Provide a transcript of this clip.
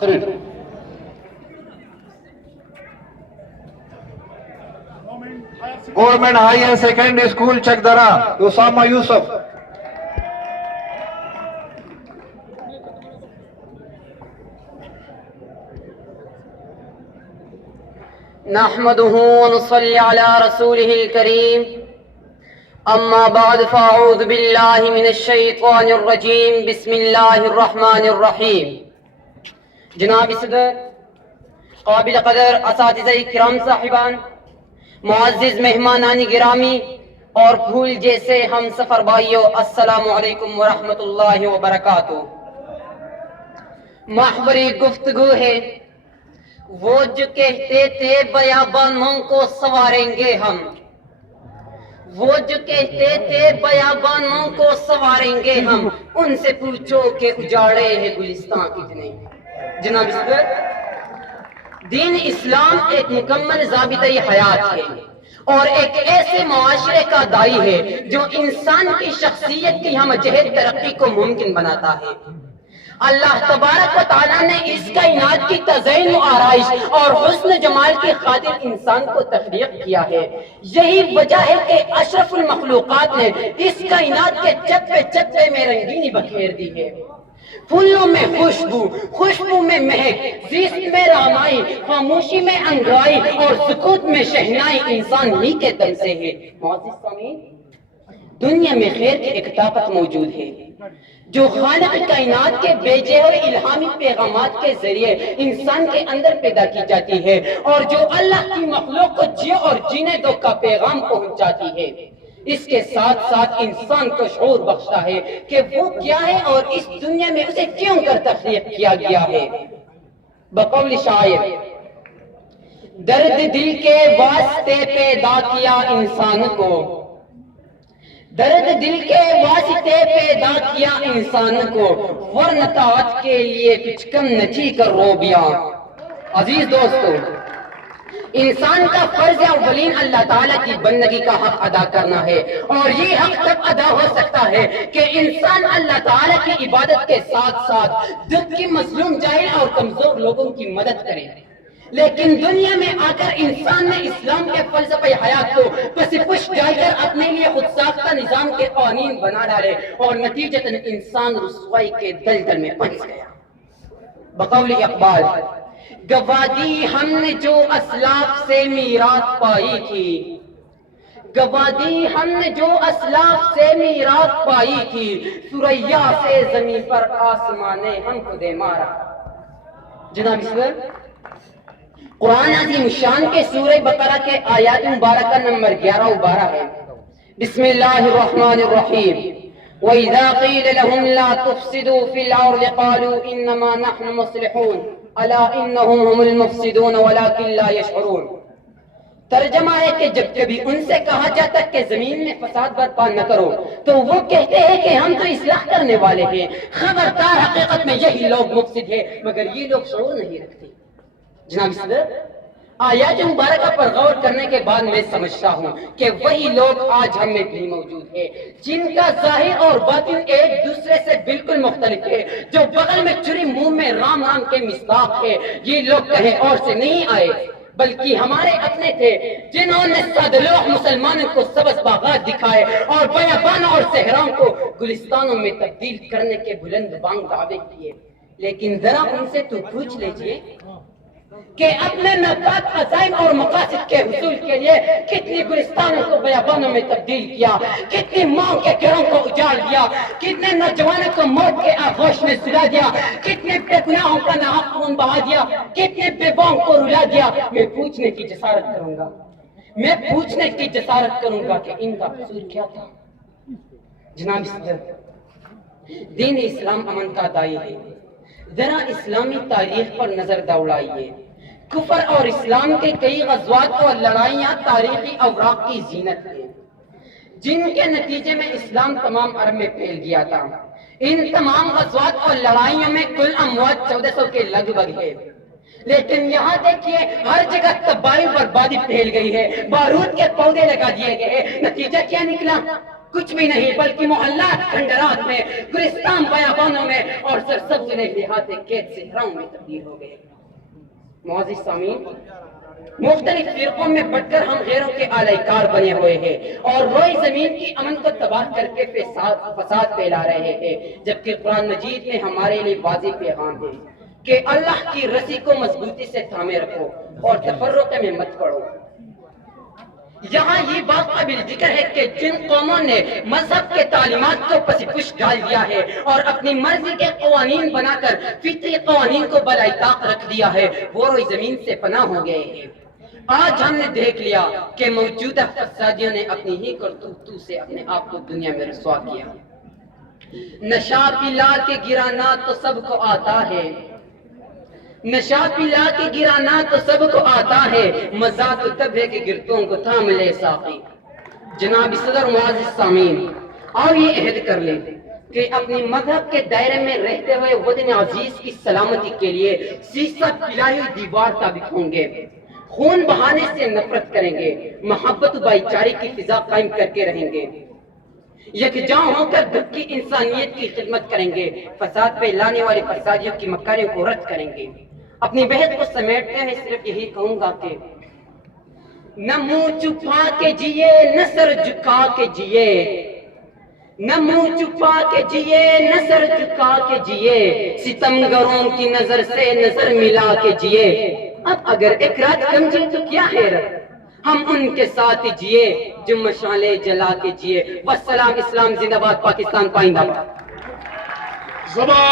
3. Government Higher Secondary School, Chakdara, Usama Yusuf. نحمده ونصلي على رسوله الكريم اما بعد فاعوذ بالله من الشیطان الرجیم بسم اللہ الرحمن الرحیم. جناب صدر، قابل قدر اساتذہ کرام صاحبان، معزز مہمانان گرامی اور پھول جیسے ہم سفر بھائیوں، السلام علیکم ورحمۃ اللہ وبرکاتہ. محوری گفتگو ہے وہ جو کہتے تھے بیابانوں کو سواریں گے ہم، وہ جو کہتے تھے بیابانوں کو سواریں گے ہم، ان سے پوچھو کہ اجاڑے ہیں گلستان کتنے. جناب صدر، دین اسلام ایک مکمل ضابطۂ حیات ہے اور ایک ایسے معاشرے کا داعی ہے جو انسان کی شخصیت کی ہم جہت ترقی کو ممکن بناتا ہے. اللہ تبارک و تعالیٰ نے اس کائنات کی تزئین و آرائش اور حسن جمال کی خاطر انسان کو تخلیق کیا ہے. یہی وجہ ہے کہ اشرف المخلوقات نے اس کائنات کے چپے چپے میں رنگینی بکھیر دی ہے. پھولوں میں خوشبو، خوشبو میں مہک، زیست میں رامائی، خاموشی میں انگرائی اور سکوت میں شہنائی انسان ہی کے دم سے ہے. معزز سامعین، دنیا میں خیر کی ایک طاقت موجود ہے جو خالق کائنات کے بھیجے ہوئے الہامی پیغامات کے ذریعے انسان کے اندر پیدا کی جاتی ہے اور جو اللہ کی مخلوق کو جیو اور جینے دو کا پیغام پہنچاتی ہے. اس کے ساتھ ساتھ انسان کو شعور بخشتا ہے کہ وہ کیا ہے اور اس دنیا میں اسے کیوں کر تخلیق کیا گیا ہے. بقول شاعر، درد دل کے واسطے پیدا کیا انسان کو، درد دل کے واسطے پیدا کیا انسان کو، ورنہ طاعت کے لیے کچھ کم نہ تھی کر روبیاں. عزیز دوستو، انسان کا فرض اولین اللہ تعالیٰ کی بندگی کا حق ادا کرنا ہے اور یہ حق تب ادا ہو سکتا ہے کہ انسان اللہ تعالیٰ کی عبادت کے ساتھ ساتھ دکھ کی مظلوم جاہل اور کمزور لوگوں کی مدد کرے. لیکن دنیا میں آ کر انسان نے اسلام کے فلسفہ حیات کو پس پش ڈال کر اپنے لیے خود ساختہ نظام کے قوانین بنا ڈالے اور نتیجتاً انسان رسوائی کے دلدل میں پھنس گیا. بقول اقبال، گوادی ہم نے جو اسلاف سے میراث پائی تھی، گوادی ہم نے جو اسلاف سے میراث پائی تھی، ثریا سے زمین پر آسمان نے ہم کو دے مارا. جناب صدر، قرآن عظیم شان کے سورہ بقرہ کے آیات مبارکہ نمبر 11 و 12 ہے. بسم اللہ الرحمن الرحیم. وَإِذَا قِيلَ لَهُمْ لَا تُفْسِدُوا فِي الْأَرْضِ قَالُوا إِنَّمَا نَحْنُ مُصْلِحُونَ أَلَا إِنَّهُمْ هُمُ الْمُفْسِدُونَ وَلَكِنْ لَا يَشْعُرُونَ. ترجمہ ہے کہ جب کبھی ان سے کہا جاتا کہ زمین میں فساد برپا نہ کرو تو وہ کہتے ہیں کہ ہم تو اصلاح کرنے والے ہیں. خبردار، حقیقت میں یہی لوگ مفسد ہیں مگر یہ لوگ شعور نہیں رکھتے. جناب صدر، آیات مبارکہ پر غور کرنے کے بعد میں سمجھتا ہوں کہ وہی لوگ آج ہم میں بھی موجود ہیں جن کا ظاہر اور باطن ایک دوسرے سے بالکل مختلف ہے، جو بغل میں چھری منہ میں رام رام کے مصداق ہے. یہ لوگ کہیں اور سے نہیں آئے بلکہ ہمارے اپنے تھے جنہوں نے سادلوح مسلمانوں کو سبز باغات دکھائے اور بیابانوں اور صحراؤں کو گلستانوں میں تبدیل کرنے کے بلند بانگ دعوے کیے. لیکن ذرا ان سے تو پوچھ لیجئے کہ اپنے نفاذ عزائم اور مقاصد کے حصول کے لیے کتنی گلستانوں کو بیابانوں میں تبدیل کیا، کتنی ماں کے گھروں کو اجاڑ دیا، کتنے نوجوانوں کو موت کے آغوش میں سلا دیا، کتنے بے گناہوں کا ناحق خون بہا دیا، کتنے بیواؤں کو رلا دیا. میں پوچھنے کی جسارت کروں گا، میں پوچھنے کی جسارت کروں گا کہ ان کا قصور کیا تھا. جناب صدر، دین اسلام امن کا داعی ہے. ذرا اسلامی تاریخ پر نظر دوڑائیے. کفر اور اسلام کے کئی غزوات اور لڑائیاں تاریخی اوراق کی زینت ہیں جن کے نتیجے میں اسلام تمام عرب میں پھیل گیا تھا. ان تمام غزوات اور لڑائیوں میں کل اموات 1400 کے لگ بھگ ہے. لیکن یہاں دیکھیے ہر جگہ تباہی بربادی پھیل گئی ہے، بارود کے پودے لگا دیے گئے ہیں. نتیجہ کیا نکلا؟ کچھ بھی نہیں بلکہ محلات کھنڈرات میں، گلستان بیابانوں میں اور سرسبز دیہات قید صحراؤں میں تبدیل ہو گئے۔ معزز سامعین، مختلف فرقوں میں بٹ کر ہم غیروں کے آلہ کار بنے ہوئے ہیں اور روئی زمین کی امن کو تباہ کر کے فساد پھیلا رہے ہیں، جبکہ قرآن مجید میں ہمارے لیے واضح پیغام ہے کہ اللہ کی رسی کو مضبوطی سے تھامے رکھو اور تفرق میں مت پڑو۔ یہاں یہ بات قابل ذکر ہے کہ جن قوموں نے مذہب کے تعلیمات کو پس پش ڈال دیا ہے اور اپنی مرضی کے قوانین بنا کر فطری قوانین کو بلائے طاق رکھ دیا ہے، وہ روئی زمین سے پناہ ہو گئے ہیں۔ آج ہم نے دیکھ لیا کہ موجودہ فسادیوں نے اپنی ہی کرتوتوں سے اپنے آپ کو دنیا میں رسوا کیا۔ نشہ پلا کے گرانا تو سب کو آتا ہے، نشہ پلا کے گرانا تو سب کو آتا ہے، مزہ تو تب ہے کہ گرتوں کو تھام لے ساقی۔ جناب صدر، معزز سامعین، اور یہ عہد کر لیں کہ اپنی مذہب کے دائرے میں رہتے ہوئے وطن عزیز کی سلامتی کے لیے سیسہ پلائی دیوار ثابت ہوں گے، خون بہانے سے نفرت کریں گے، محبت و بھائی چارے کی فضا قائم کر کے رہیں گے، یکجا ہو کر دکھ کی انسانیت کی خدمت کریں گے، فساد پہ لانے والے فسادیوں کی مکاریوں کو رد کریں گے۔ اپنی بحث کو سمیٹتے ہیں صرف یہی کہوں گا کہ نہ منہ چھپا کے جیے، نہ سر جھکا کے جیے، نہ منہ چھپا کے جیے، نہ سر جھکا کے جیے، ستمگروں کی نظر سے نظر ملا کے جیے۔ اب اگر ایک رات سمجھے تو کیا حیرت، ہم ان کے ساتھ جیے جو مشالے جلا کے جیے۔ والسلام، اسلام زندہ باد، پاکستان پائندہ باد۔